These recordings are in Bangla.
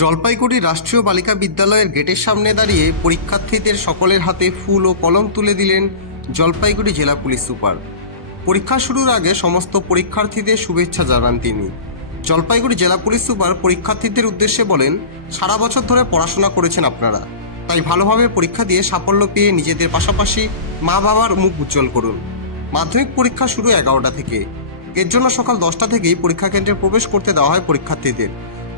জলপাইগুড়ি রাষ্ট্রীয় বালিকা বিদ্যালয়ের গেটের সামনে দাঁড়িয়ে পরীক্ষার্থীদের সকলের হাতে ফুল ও কলম তুলে দিলেন জলপাইগুড়ি জেলা পুলিশ সুপার। পরীক্ষা শুরুর আগে সমস্ত পরীক্ষার্থীদের শুভেচ্ছা জানান তিনি। জলপাইগুড়ি জেলা পুলিশ সুপার পরীক্ষার্থীদের উদ্দেশ্যে বলেন, সারা বছর ধরে পড়াশোনা করেছেন আপনারা। তাই ভালোভাবে পরীক্ষা দিয়ে সাফল্য পেয়ে নিজেদের পাশাপাশি মা বাবার মুখ উজ্জ্বল করুন। মাধ্যমিক পরীক্ষা শুরু এগারোটা থেকে। এর জন্য সকাল দশটা থেকেই পরীক্ষা কেন্দ্রে প্রবেশ করতে দেওয়া হয় পরীক্ষার্থীদের।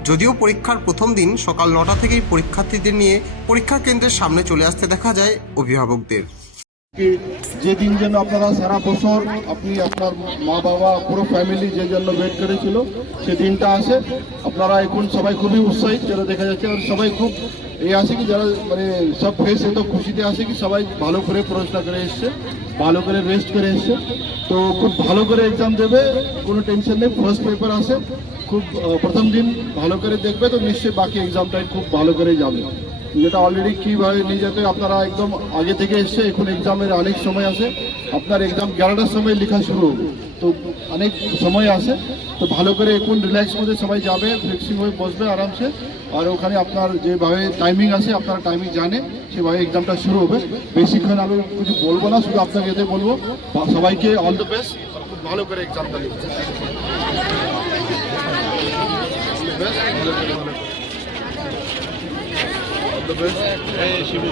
যদিও পরীক্ষার প্রথম দিন সকাল নটা থেকেই পরীক্ষার্থীদের নিয়ে পরীক্ষা কেন্দ্রের সামনে চলে আসতে দেখা যায় অভিভাবকদের। কি যে দিন যেন আপনারা সারা বছর আপনি আপনার মা বাবা পুরো ফ্যামিলি যে জন্য ওয়েট করেছিল সে দিনটা আসে। আপনারা এখন সবাই খুবই উৎসাহিত, যারা দেখা যাচ্ছে, আর সবাই খুব এই আসে কি, যারা মানে সব ফেস এত খুশিতে আসে কি, সবাই ভালো করে পড়াশোনা করে এসছে, ভালো করে রেস্ট করে এসছে। তো খুব ভালো করে এক্সাম দেবে, কোনো টেনশন নেই ফার্স্ট পেপার আসে। খুব প্রথম দিন ভালো করে দেখবে, তো নিশ্চয়ই বাকি এক্সামটাই খুব ভালো করে যাবে যেটা অলরেডি কীভাবে নিয়ে যেতে আপনারা একদম আগে থেকে এসছে এখন এক্সামের অনেক সময় আছে। আপনার এক্সাম এগারোটার সময় লেখা শুরু তো অনেক সময় আছে। তো ভালো করে এখন রিল্যাক্স মধ্যে সবাই যাবে ফ্লেক্সিং হয়ে বসবে আরামসে। আর ওখানে আপনার যেভাবে টাইমিং আছে, আপনারা টাইমিং জানে, সেভাবে এক্সামটা শুরু হবে। বেশিক্ষণ আমি কিছু বলব না, শুধু আপনাকে এতে বলব। সবাইকে অল দ্য বেস্ট ভালো করে এক্সামটা লিখছে of the best. Hey, Shibu.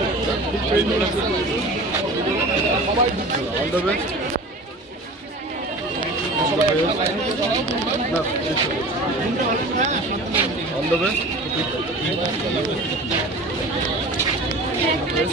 All the best. All the best. No, All the best. Yes.